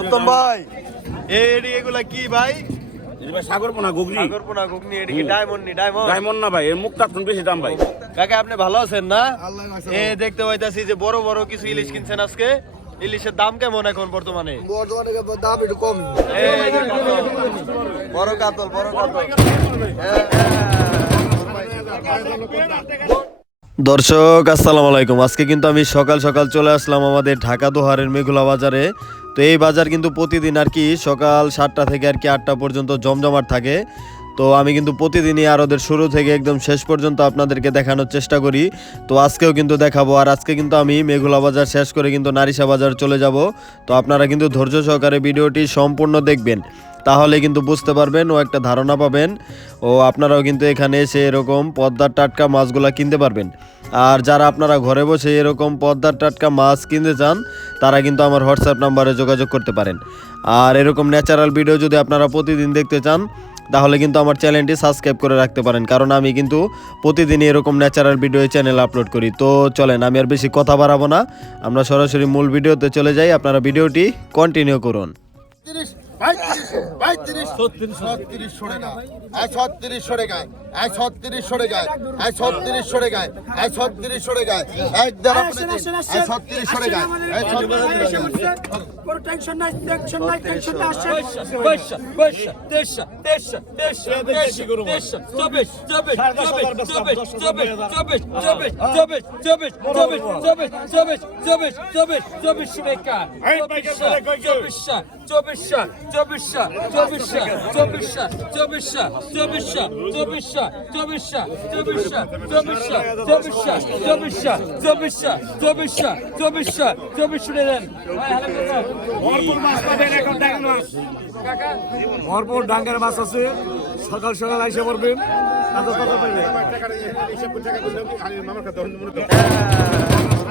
উত্তম ভাই। এডি এগুলা কি ভাই? সাগর পোনা গুগলি সাগরপোনা ঘুগনি এডি কি ডায়মন্ড নি ডায়মন্ড ডায়মন্ড না ভাই এর মুখটা তুমি বেশি দাম ভাই। কাকা আপনি ভালো আছেন না? এ দেখতে পাইতাছি যে বড় বড় কিছু ইলিশ কিনছেন আজকে। ইলিশের দাম কেমন এখন বর্তমানে? বর্তমানে দাম একটু কম এই যে কত? বড় কাতল বড় কাতল। দর্শক আসসালামু আলাইকুম। আজকে কিন্তু আমি সকাল সকাল চলে আসলাম আমাদের ঢাকা দোহারের মেঘুলা বাজারে। তো এই বাজার কিন্তু প্রতিদিন আর কি সকাল সাতটা থেকে আর কি আটটা পর্যন্ত জমজমাট থাকে। তো আমি কিন্তু প্রতিদিনই আর ওদের শুরু থেকে একদম শেষ পর্যন্ত আপনাদেরকে দেখানোর চেষ্টা করি। তো আজকেও কিন্তু দেখাবো আর আজকে কিন্তু আমি মেঘুলা বাজার শেষ করে কিন্তু নারিশা বাজার চলে যাব। তো আপনারা কিন্তু ধৈর্য সহকারে ভিডিওটি সম্পূর্ণ দেখবেন। তাহলে কিন্তু বুঝতে পারবেন, ও একটা ধারণা পাবেন, ও আপনারাও কিন্তু এখানে এসে এরকম পদ্মার টাটকা মাছগুলা কিনতে পারবেন। আর যারা আপনারা ঘরে বসে এরকম পদ্মার টাটকা মাছ কিনতে চান, তারা কিন্তু আমার হোয়াটসঅ্যাপ নাম্বারে যোগাযোগ করতে পারেন। আর এরকম ন্যাচারাল ভিডিও যদি আপনারা প্রতিদিন দেখতে চান, তাহলে কিন্তু আমার চ্যানেলটি সাবস্ক্রাইব করে রাখতে পারেন, কারণ আমি কিন্তু প্রতিদিনই এরকম ন্যাচারাল ভিডিও চ্যানেল আপলোড করি। তো চলেন, আমি আর বেশি কথা বাড়াবো না, আমরা সরাসরি মূল ভিডিওতে চলে যাই, আপনারা ভিডিওটি কন্টিনিউ করুন। ছত্রিশ সরে গায় আয় ছত্রিশ সরে গায় আয় ছত্রিশ সরে গায় আয় ছত্রিশ সরে গায় আয় ছত্রিশ সরে গায় এক দ্বারা আয় ছত্রিশ সরে গায় আয় ছত্রিশ sobişa, sobişa, sobişa, sobişa, sobişa, sobişa, sobişa, sobişa, sobişa, sobişa, sobişa, sobişa, sobişa, sobişa, şuraya. Hay halam ভরপুর ডাঙ্গার মাছ আছে সকাল সকাল আইসে পড়বেন পাইবে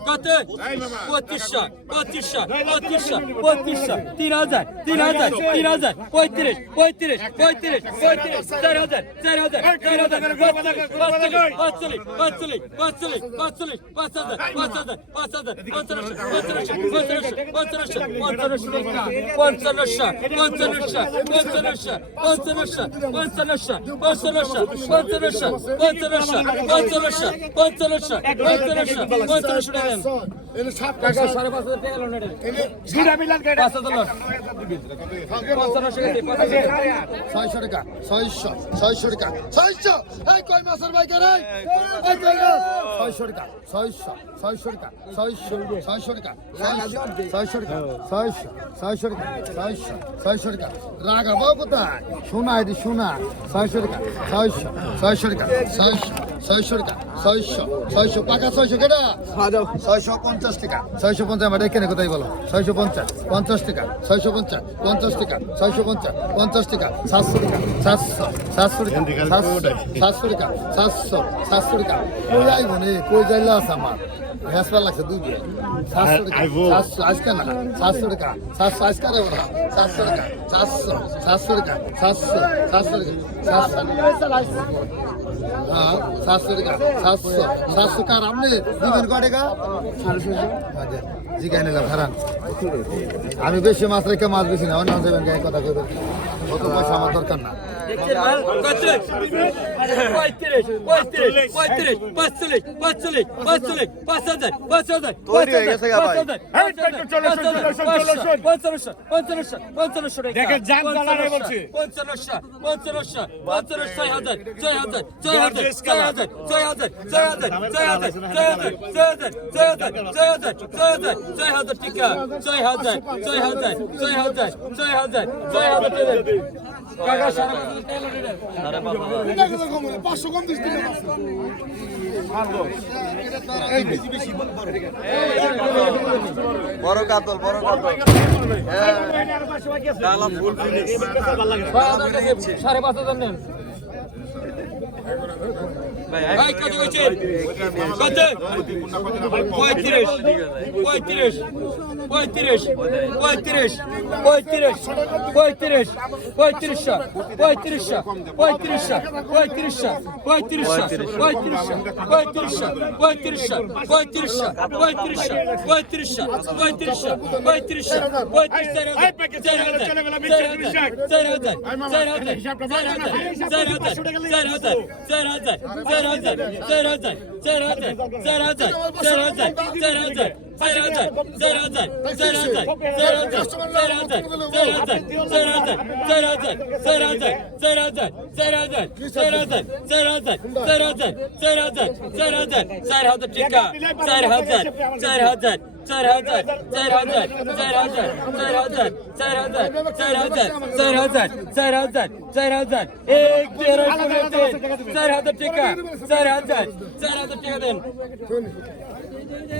কইছেন কত পঁচিশশো পঁচিশশো পঁচিশশো পঁচিশশো তিন হাজার তিন হাজার তিন হাজার পঁয়ত্রিশ পঁয়ত্রিশ পঁয়ত্রিশ পঁয়ত্রিশ চার হাজার চার হাজার চার হাজার পাঁচচল্লিশ পাঁচচল্লিশ পাঁচচল্লিশ পাঁচচল্লিশ পাঁচ হাজার পাঁচ হাজার পাঁচ হাজার পঞ্চান্নশো পঞ্চান্নশো পঞ্চান্নশো পঞ্চান্নশো পঞ্চান্নশো পঞ্চান্নশো পঞ্চান্নশো পঞ্চান্নশো পঞ্চান্নশো পঞ্চান্নশো পঞ্চান্নশো পঞ্চান্নশো Son. ছয়শো টাকা ছয়শো ছয়শো টাকা ছয়শো এই কয় মাসের কই মাছ ছয়শো টাকা ছয়শো ছয়শো টাকা ছয়শো ছয়শো টাকা ছয়শো টাকা ছয়শো ছয়শো টাকা ছয়শো ছয়শো টাকা রাগা বাবু কোথায় শোনা এটি শোনা ছয়শো টাকা ছয়শো ছয়শো টাকা ছয়শো ছয়শো টাকা ছয়শো ছয়শো পাকা ছয়শো কেটা ছয়শো পঞ্চাশ টাকা। ছয়শো পঞ্চাশ আমার এখানে কোথায় বলো? ছয়শো পঞ্চাশ পঞ্চাশ টাকা ছয়শো পঞ্চাশ পঞ্চাশ টাকা ছয়শো পঞ্চাশ পঞ্চাশ টাকা সাতশো টাকা সাতশো সাতশো টাকা সাতশো টাকা সাতশো সাতশো টাকা। কই আইব নে? কই যাইলে আছে আমার? হেসপা লাগছে দুই সাতশো টাকা সাতশো আজকে না সাতশো টাকা সাতশো আজকে রে ওরা সাতশো টাকা সাতশো সাতশো টাকা সাতশো সাতশো টাকা সাতশো। আর সাতশো টাকা সাতশো সাতশো কার আপনি দুধের কটেকা সাড়ে ছশো হাজার আমি বেশি মাছ রেখে মাছ বেশি না অন্য দেবেন গায়ে কথা কইবেন অত পয়সা আমার দরকার না পাঁচ হাজার পাঁচ হাজার হয়ে ছয় হাজার ছয় হাজার ছয় হাজার ছয় হাজার ছয় হাজার ছয় হাজার ছয় হাজার ছয় হাজার টিকা ছয় হাজার ছয় হাজার ছয় হাজার ছয় হাজার ছয় হাজার টাকা পাঁচশো কম দিস বড় কাতল বড় কাতল। হ্যাঁ। সাড়ে পাঁচ হাজার নেন। এই কত কইছেন কত পঁয়ত্রিশ পঁয়ত্রিশ পঁয়ত্রিশ পঁয়ত্রিশ পঁয়ত্রিশ পঁয়ত্রিশ পঁয়ত্রিশশো পঁয়ত্রিশশো পঁয়ত্রিশশো পঁয়ত্রিশশো পঁয়ত্রিশশো পঁয়ত্রিশশো পঁয়ত্রিশশো পঁয়ত্রিশশো পঁয়ত্রিশশো পঁয়ত্রিশশো পঁয়ত্রিশশো পঁয়ত্রিশশো পঁয়ত্রিশশো পঁয়ত্রিশ চার হাজার চার হাজার চার হাজার চার হাজার চার হাজার চার হাজার চার হাজার চার হাজার Sir outside. Sir outside. Sir outside. Sir outside. Sir outside. Sir outside. চার হাজার চার হাজার চার হাজার চার হাজার চার হাজার চার হাজার চার হাজার চার হাজার চার হাজার চার হাজার চার হাজার চার হাজার চার হাজার চার হাজার চার হাজার চার হাজার টাকা চার হাজার চার হাজার চার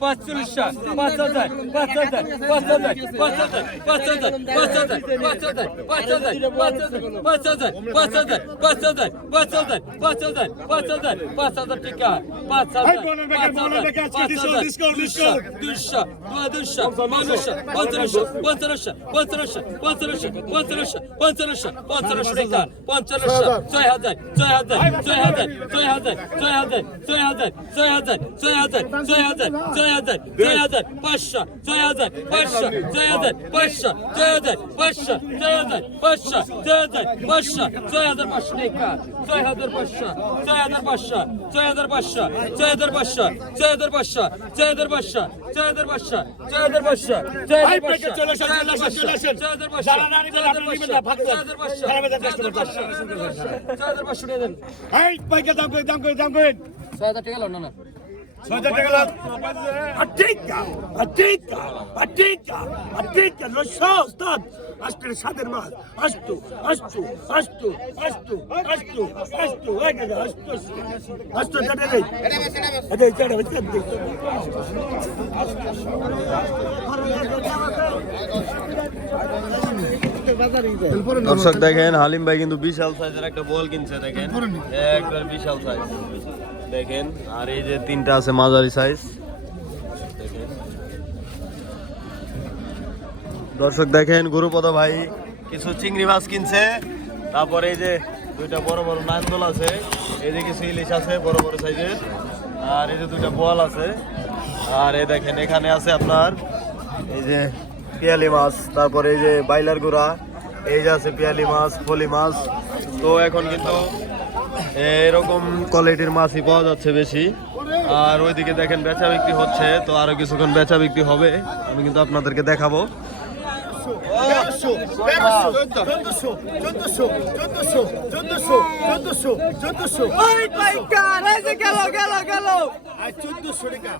Basılışa, basaday, basaday, basaday, basaday, basaday, basaday, basaday, basaday, basaday, basaday, basaday, basaday, basaday, basaday, basaday, basaday, pika, basaday, basaday, basaday, düşa, düşa, düşa, manuşa, batırışa, batırışa, batırışa, batırışa, batırışa, batırışa, batırışa, batırışa, soyhaday, soyhaday, soyhaday, soyhaday, soyhaday, soyhaday, soyhaday, soyhaday, soyhaday, soyhaday, ছয় হাজার ছয় হাজার ছয় হাজার ছয় হাজার ছয় হাজার ছয় হাজার ছয় হাজার ছয় হাজার ছয় হাজার ছয় হাজার ছয় হাজার পাঁচশো ছয় হাজার পাঁচশো ছয় হাজার পাঁচশো ছয় হাজার পাঁচশো ছয় হাজার পাঁচশো ছয় হাজার পাঁচশো ছয় হাজার পাঁচশো টাকা ছয় হাজার পাঁচশো ছয় হাজার পাঁচশো ছয় হাজার পাঁচশো ছয় হাজার পাঁচশো ছয় হাজার পাঁচশো ছয় হাজার পাঁচশো ছয় হাজার পাঁচশো ছয় হাজার পাঁচশো ছয় হাজার পাঁচশো চলে আসেন চলে আসেন চলে আসেন ছয় হাজার পাঁচশো নিবেন না ভাগ ছয় হাজার পাঁচশো ছয় হাজার পাঁচশো ছয় হাজার পাঁচশো টাকা দেন আই প্যাকেট দাম করে দাম করে দাম করে ছয় হাজার টাকা না না দর্শক দেখেন হালিম ভাই কিন্তু বিশাল সাইজের একটা বল কিনছে দেখেন একবার বিশাল সাইজ দেখেন। আর এই যে তিনটা আছে মাঝারি সাইজ দর্শক দেখেন, গুরুপদ ভাই কিছু চিংড়ি মাছ কিনছে। তারপরে এই যে দুইটা বড় বড় নান্দল আছে। এই যে কিছু ইলিশ আছে বড় বড় সাইজের আর এই যে দুইটা বল আছে। আর এই দেখেন, এখানে আছে আপনার এই যে পিয়ালি মাছ, তারপরে এই যে বাইলার গুড়া, এই যে আছে পিয়ালি মাছ, ফলি মাছ। তো এখন কিন্তু এরকম কোয়ালিটির মাছই পাওয়া যাচ্ছে বেশি। আর ওইদিকে দেখেন বেচা বিক্রি হচ্ছে, তো আরও কিছুক্ষণ বেচা বিক্রি হবে। আমি কিন্তু আপনাদেরকে দেখাবো। Τόντο σου, τόντο σου, τόντο σου, τόντο σου, τόντο σου, τόντο σου. Έτσι καλό, καλό, καλό. Αι, τόντο σου λίγα.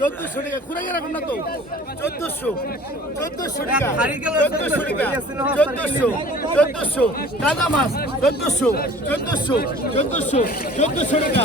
চোদ্দ শরিকা খুঁড়ে গেলাম না তো চোদ্দশো চোদ্দশো টাকা চোদ্দশো টাকা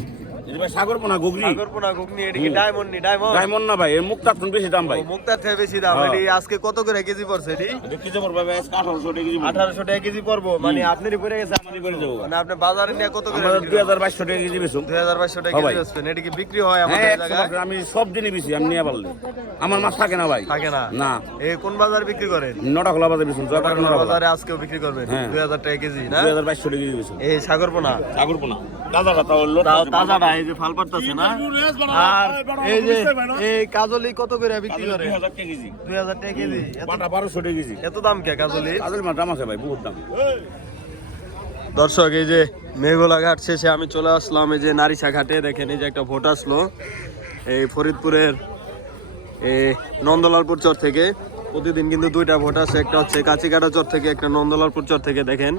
সাগরপোনা কি ডায়মন্ড নি? ডায়মন্ড? ডায়মন্ড না ভাই এর মুক্তার তুমি বেশি দাম ভাই। মুক্তার থেকে বেশি দাম। হ্যাঁ। আজকে কত করে কেজি পড়ছে ভাই টাকা কেজি আঠারোশো টাকা কেজি পড়ব। মানে আপনারই পড়ে গেছে মানে আপনি বাজারে নিয়ে কত করে আমাদের দুই হাজার বাইশশো টাকা কেজি বেশি দুই টাকা হ্যাঁ কেজি ভাই। বেচবেন। কি বিক্রি হয় হ্যাঁ আমাদের জায়গায় আমি সব দিনই বেশি আমি নিয়ে পারলে। আমার মাছ থাকে না ভাই। থাকে না? না। এই কোন বাজার বিক্রি করেন? নটা খোলা বাজার বেশি জয়পাড়া খোলা বাজারে আজকেও বিক্রি করবেন। হ্যাঁ। দুই হাজার টাকা কেজি না? দুই হাজার বাইশশো টাকা কেজি এই সাগরপোনা সাগর পোনা? দাদা তাও তাজাটা এই যে ফাল পারতাছে না? আর এই যে এই কাজলি কত করে বিক্রি করে? দুই হাজার টাকা কেজি। দুই হাজার টাকা কেজি। এত- বাটা বারোশো টাকা কেজি। এত দাম কে কাজলি মাছ দাম আছে ভাই বহুত দাম। দর্শক এই যে মেঘলা ঘাট শেষে আমি চলে আসলাম এই যে নারিশা ঘাটে। দেখেন এই যে একটা ভোট আসলো এই ফরিদপুরের এই নন্দলালপুর চর থেকে। প্রতিদিন কিন্তু দুইটা ভোট আসে একটা হচ্ছে কাচিকাটা চর থেকে একটা নন্দলালপুর চর থেকে। দেখেন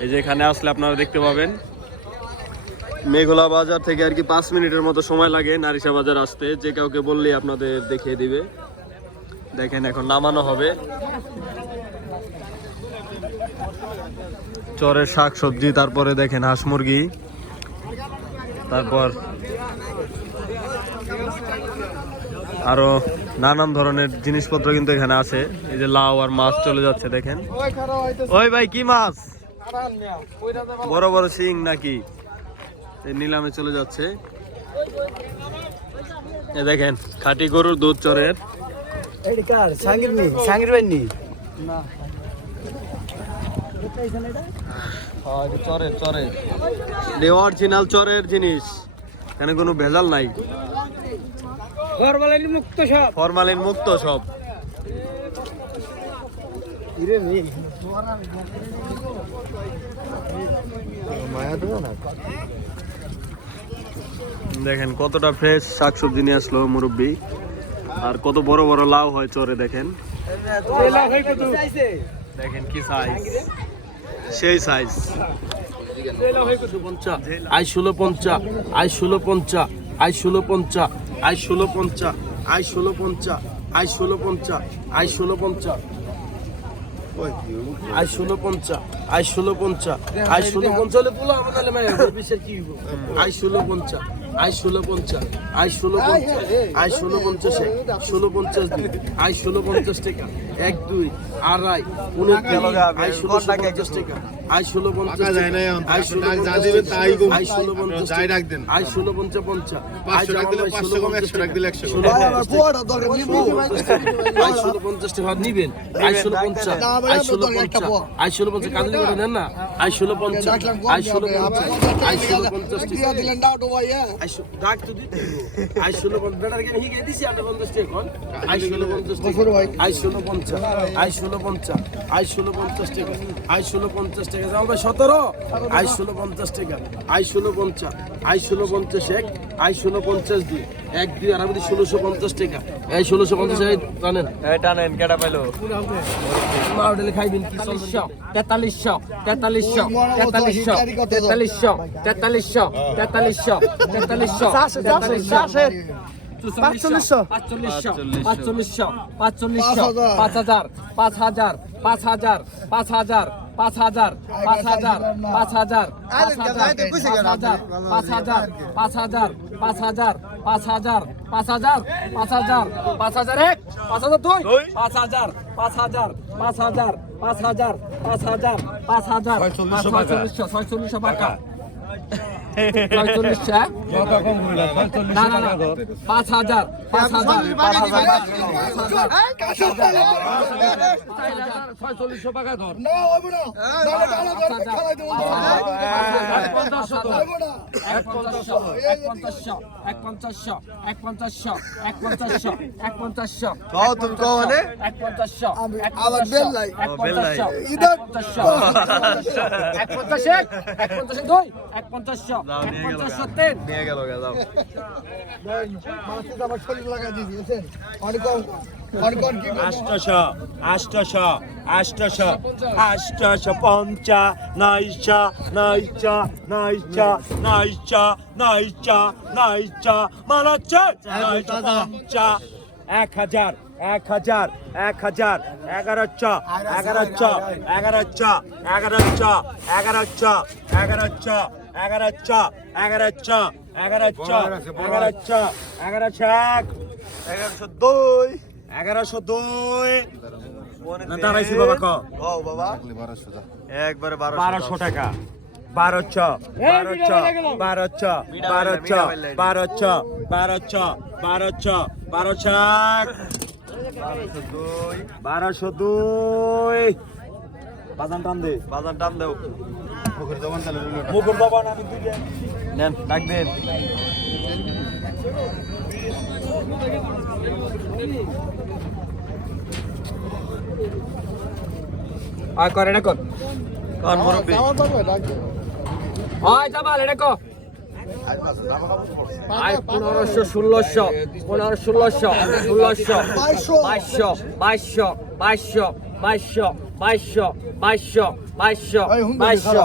এই যে এখানে আসলে আপনারা দেখতে পাবেন। মেঘলা বাজার থেকে আর কি পাঁচ মিনিটের মতো সময় লাগে নারিশা বাজার আসতে। যে কাউকে বললেই আপনাদের দেখিয়ে দিবে। দেখেন এখন নামানো হবে। চরের শাক সবজি তারপরে দেখেন হাঁস মুরগি। তারপর আরও নানান ধরনের জিনিসপত্র কিন্তু এখানে আছে। এই যে লাউ আর মাছ চলে যাচ্ছে দেখেন। ওই ভাই কি মাছ? বড় বড় শিং নাকি? নিলামে চলে যাচ্ছে। এ দেখেন খাঁটি গরুর দুধ চরের। চরে চরে অরিজিনাল চরের জিনিস। এখানে কোনো ভেজাল নাই। মুক্ত সব। ফরমালিন মুক্ত সব। দেখেন কতটা ফ্রেশ শাকসবজি নিয়ে আসলো মুরব্বী। আর কত বড় বড় লাউ হয় চরে দেখেন। দেখেন কি সাইজ সেই সাইজ আই ষোলো পঞ্চা আই ষোলো পঞ্চা আই ষোলো পঞ্চা আই ষোলো পঞ্চা আই ষোলো পঞ্চা আই ষোলো পঞ্চা আই ষোলো পঞ্চা। আই ষোলো পঞ্চা, আই ষোলো পঞ্চা, আই ষোলো পঞ্চা হলে বলো আমাদের মায়ের কি? আই ষোলো পঞ্চা আই ষোলো পঞ্চা আই ষোলো পঞ্চা আই ষোলো পঞ্চাশে ষোলো পঞ্চাশ দুই আই ষোলো পঞ্চাশ টাকা এক দুই আড়াই উনত্রিশ আই ষোলো পঞ্চাশ টাকা আই ষোলো পঞ্চাশ আই ষোলো আই ষোলো পঞ্চাশ আই ষোলো পঞ্চা পঞ্চা আই ষোলো পঞ্চাশ আই ষোলো পঞ্চাশ টাকা নিবেন আই ষোলো পঞ্চা আই ষোলো পঞ্চা আই ষোলো পঞ্চা কাজলি নেন না আই ষোলো পঞ্চা আই ষোলো পঞ্চা আই ষোলো পঞ্চাশ টাকা আই ডাক বেটার গেম হিগে দিছি আট পঞ্চাশ এখন আইসো পঞ্চাশ আইসো লোক পঞ্চাশ। আইসো লোক পঞ্চাশ। পঞ্চাশ টাকা। আইসো লোক পঞ্চাশ টাকা। যাও সতেরো। আইসো লোক পঞ্চাশ টাকা। আইসো লোক পঞ্চাশ। আইসো লোক পঞ্চাশ এক। আইসো লোক পঞ্চাশ দুই। এক দুই আর আমি ষোলোশো পঞ্চাশ টাকা এই ষোলোশো পঞ্চাশ এই জানেন এটা নেন কেটা পাইলো মা হোটেলে খাইবেন কি চলছে তেতাল্লিশশো তেতাল্লিশশো তেতাল্লিশশো তেতাল্লিশশো তেতাল্লিশশো তেতাল্লিশশো তেতাল্লিশশো তেতাল্লিশশো পাঁচচল্লিশশো পাঁচচল্লিশশো পাঁচচল্লিশশো পাঁচচল্লিশশো পাঁচ হাজার পাঁচ হাজার পাঁচ হাজার পাঁচ হাজার পাঁচ হাজার পাঁচ হাজার পাঁচ হাজার পাঁচ হাজার পাঁচ হাজার পাঁচ হাজার পাঁচ হাজার পাঁচ হাজার পাঁচ হাজার পাঁচ হাজার পাঁচ হাজার এক পাঁচ হাজার দুই পাঁচ হাজার পাঁচ হাজার পাঁচ হাজার পাঁচ হাজার পাঁচ হাজার পাঁচ হাজার ছয়চল্লিশশো ছয়চল্লিশশো টাকা পঁয়তাল্লিশটা না না না পাঁচ হাজার পাঁচ হাজার পাঁচ হাজার এক পঞ্চাশ দুই এক পঞ্চাশ আষ্টশো আষ্টশো আষ্টশো আষ্টশো পঞ্চা নয়শো নয়শো নয়শো নয়শো নয়শো নয়শো মানাচ্ছে নয়শো চ এক হাজার এক হাজার এক হাজার এগারোচ্ছ এগারোচ্ছ এগারোচ্ছ এগারোচ্ছ এগারোচ্ছ এগারোচ্ছ এগারোশ এগারোশ এগারোশ এগারোশ এগারোশ এগারোশ এগারোশ এগারোশ এগারোশ এক। এগারোশো দুই। এগারোশো দুই। দাঁড়াইছি বাবা ক। বাবা। একবারে বারোশো টাকা। বারোশো বারোশো বারোশো বারোশো বারোশো বারোশো বারোশো বারোশো এক। বারোশো দুই। বাজান টান দে। বাজার টান দেও। মুখের জবান আমি দুইটা নেন ডাক দেন। আয় কর এটা কর। মুরব্বী। এটা পনেরোশো ষোলোশো পনেরো ষোলোশো ষোলোশো বাইশশো বাইশশো বাইশশো বাইশশো বাইশশো বাইশশো বাইশশো বাইশশো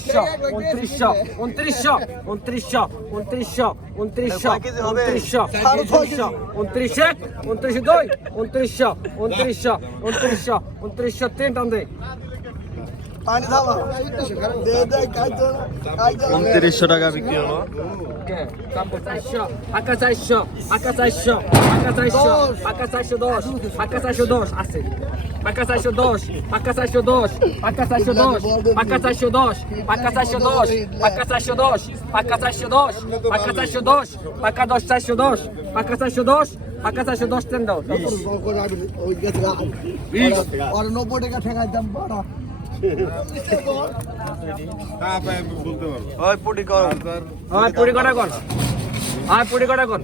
উনত্রিশশো উনত্রিশশো উনত্রিশশো উনত্রিশ এক উনত্রিশ দুই উনত্রিশশো উনত্রিশশো উনত্রিশশো উনত্রিশশো তিন টান দে। উনত্রিশশো টাকা বিক্রি হলো আকা চারশো আকা চারশো আকা চারশো আকা চারশো দশ আকা চারশো দশ আছে পাকা চারশো দশ পাকা চারশো দশ পাকা চারশো দশ পাকা চারশো দশ পাকা চারশো দশ পাকা চারশো দশ পাকা চারশো দশ পাকা চারশো দশ পাকা দশ চারশো দশ পাকা চারশো দশ পাকা চারশো দশ টেন দাও আর নব্বই টাকা ঠেকাই দাম বাড়া ওই পুটি কর। আয় পুরি কটা কর। আয় পুরি কটা কর।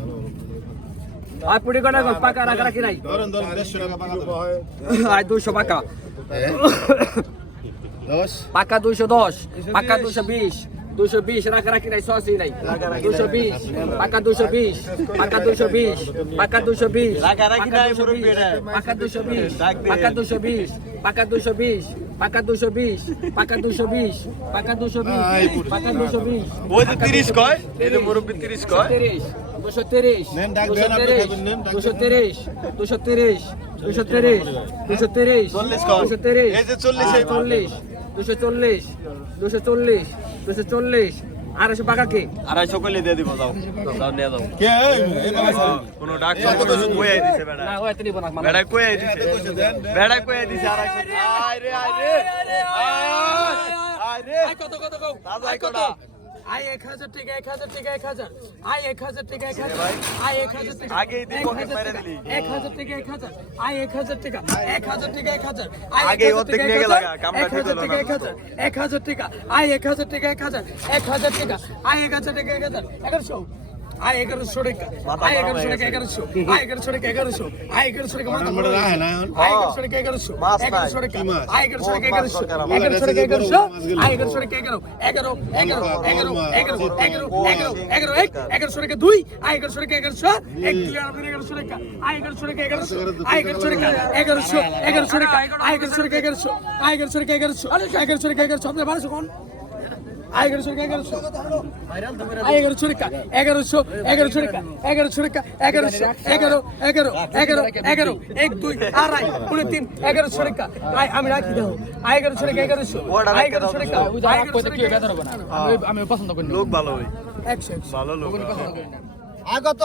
আয় পুরি কটা কর। পাকা রাখা রাখি নাই। আয় দুশো পাকা পাকা। দুশো। দশ পাকা দুশো বিশ দুশো বিশ রাখা রাখি নাই সসি নাই। দুশো বিশ পাকা দুশো বিশ পাকা দুশো বিশ পাকা দুশো বিশ পাকা দুশো বিশ। পাকা দুশো বিশ। পাকা দুশো বিশ পাকা দুশো বিশ পাকা দুশো বিশ পাকা দুশো বিশ পাকা দুশো বিশ পাকা দুশো বিশ ওই যে তিরিশ কয়? এই যে মুরব্বী তিরিশ কয়? তিরিশ দুশো তিরিশ দুশো তিরিশ দুশো তিরিশ দুশো তিরিশ দুশো তিরিশ দুশো তিরিশ দুশো তিরিশ চল্লিশ, চল্লিশ দুশো চল্লিশ দুশো চল্লিশ দুশো চল্লিশ আড়াইশো টাকা কে আড়াইশো করলে দিয়ে দিব যাও যাও নিয়ে যাও কে কোনো ডাক্তার কয়ে দিছে বেড়া বেড়া কয়ে দিছে বেড়া কয়ে দিছে আড়াইশো আয় রে আয় রে আয় রে আয় কত কত কত আই এক হাজার টাকা এক হাজার টাকা এক হাজার আই এক হাজার টাকা এক হাজার আই এক হাজার টাকা তুই এক হাজার টাকা। এক হাজার আই এক হাজার টাকা এক হাজার টাকা এক হাজার হাজার অর্ধেক টাকা, নিয়ে এক গেলা এক হাজার টাকা। এক হাজার এক হাজার টাকা আই এক হাজার টাকা এক হাজার এক হাজার টাকা আই এক হাজার টাকা এক হাজার এগারোশো এগারোশো টাকা এগারোশো টাকা এগারোশো এগারোশো টাকা এগারোশো এগারোশো টাকা মাথা আমরা রাহে না এখন। আই এগারোশো টাকা এগারোশো মাছ নাই। এগারোশো টাকা কি মাছ? আই এগারোশো টাকা এগারোশো এগারোশো টাকা এগারোশো। আই এগারোশো টাকা এগারো এগারো এগারো এগারো এগারো এগারো এগারো এগারো এক এগারোশো টাকা দুই আই এগারোশো টাকা এগারোশো এক দুই এগারোশো টাকা আই এগারোশো টাকা এগারোশো এগারোশো টাকা এগারোশো এগারোশো টাকা এগারোশো টাকা এগারোশো এগারোশো টাকা এগারোশো এগারোশো টাকা এগারোশো আপনার বারোশো কোন আই এগারোশো টাকা এগারোশো। আই এগারোশো টাকা এগারোশো এগারোশো টাকা এগারোশো টাকা এগারোশো এগারো এগারো এগারো এগারো এক দুই আড়াই তিন এগারোশো আমি রাখি দাও আই এগারোশো টাকা এগারোশো আই এগারোশো টাকা এগারোশো টাকা। আমি পছন্দ করি লোক ভালো হই একশো একশো। ভালো লোক। আগত।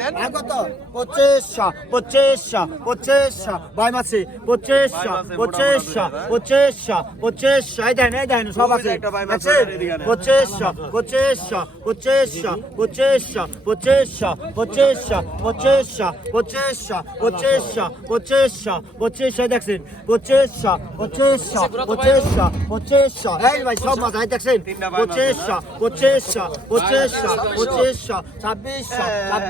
দেন আগত পঁচিশশো পঁচিশশো পঁচিশশো বাই মাছি পঁচিশশো পঁচিশশো পঁচিশশো পঁচিশশো এই দেখেন এই দেখেন সব আছে। পঁচিশশো পঁচিশশো পঁচিশশো পঁচিশশো পঁচিশশো পঁচিশশো পঁচিশশো পঁচিশশো পঁচিশশো পঁচিশশো পঁচিশশো দেখছেন পঁচিশশো পঁচিশশো পঁচিশশো পঁচিশশো এই ভাই সব মাছ এই দেখছেন। পঁচিশশো পঁচিশশো পঁচিশশো পঁচিশশো ছাব্বিশশো ছাব্বিশশো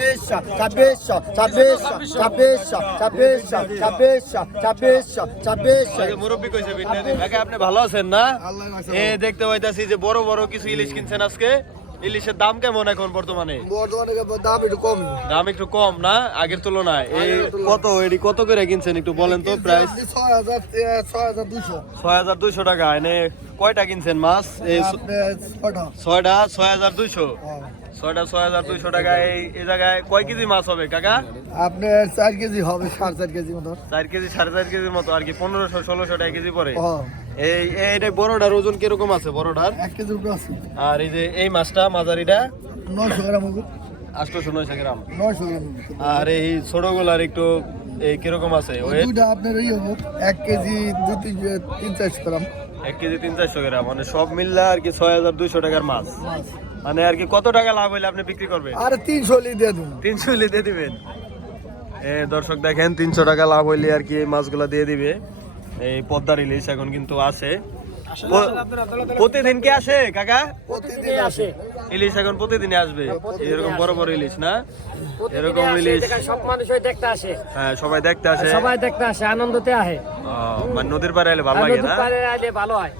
cabeça, cabeça, cabeça, cabeça, cabeça, cabeça, cabeça, cabeça. মুরব্বি কইছে বিন্দাদি ভাগে আপনি ভালো আছেন না? এ দেখতে পাইতাছি যে বড় বড় কিছু ইলিশ কিনছেন আজকে। ইলিশের দাম কেমন এখন বর্তমানে? দাম একটু কম। দাম একটু কম না? আগের তুলনায়। এই কত এডি কত করে কিনছেন একটু বলেন তো প্রাইস ছয় হাজার ছয় হাজার দুইশো। টাকা। এনে কয়টা কিনছেন মাছ? ছয়টা। ছয় হাজার দুইশো? হ্যাঁ। ছয়টা ছয় হাজার দুইশো টাকা এই এই জায়গায় কয় কেজি মাছ হবে কাকা? আপনার চার কেজি হবে সাড়ে চার কেজি মতো। চার কেজি সাড়ে চার কেজির মতো আর কি পনেরোশো ষোলোশো টাকা কেজি পরে এই এইটা বড়টার ওজন কীরকম আছে বড়টার? এক কেজি উপরে আছে। আর এই যে এই মাছটা মাঝারিটা? নয়শো গ্রাম আটশোশো নয়শো গ্রাম। নয়শো গ্রাম আর এই ছোটগুলার একটু এই কীরকম আছে? দুইটা আপনার এই হব এক কেজি দু তিন তিন চারশো গ্রাম। এক কেজি তিন চারশো গ্রাম মানে সব মিললে আর কি ছয় হাজার দুইশো টাকার মাছ। মানে আর কি কত টাকা লাভ হইলে আপনি বিক্রি করবেন? আর তিনশো লি দিয়ে দিন। তিনশো হইলে দিয়ে দিবেন। এ দর্শক দেখেন তিনশো টাকা লাভ হইলে আর কি এই মাছগুলো দিয়ে দিবে। এই পদ্মার ইলিশ এখন কিন্তু আছে। প্রতিদিন কি আসে কাকা? প্রতিদিন আসে। ইলিশ এখন প্রতিদিনই আসবে। এরকম বড় বড় ইলিশ না? এরকম ইলিশ সব মানুষই দেখতে আসে। হ্যাঁ সবাই দেখতে আসে। সবাই দেখতে আসে আনন্দতে আহে মানে নদীর পাড়ে এলে ভালো লাগে না? আলে ভালো হয়।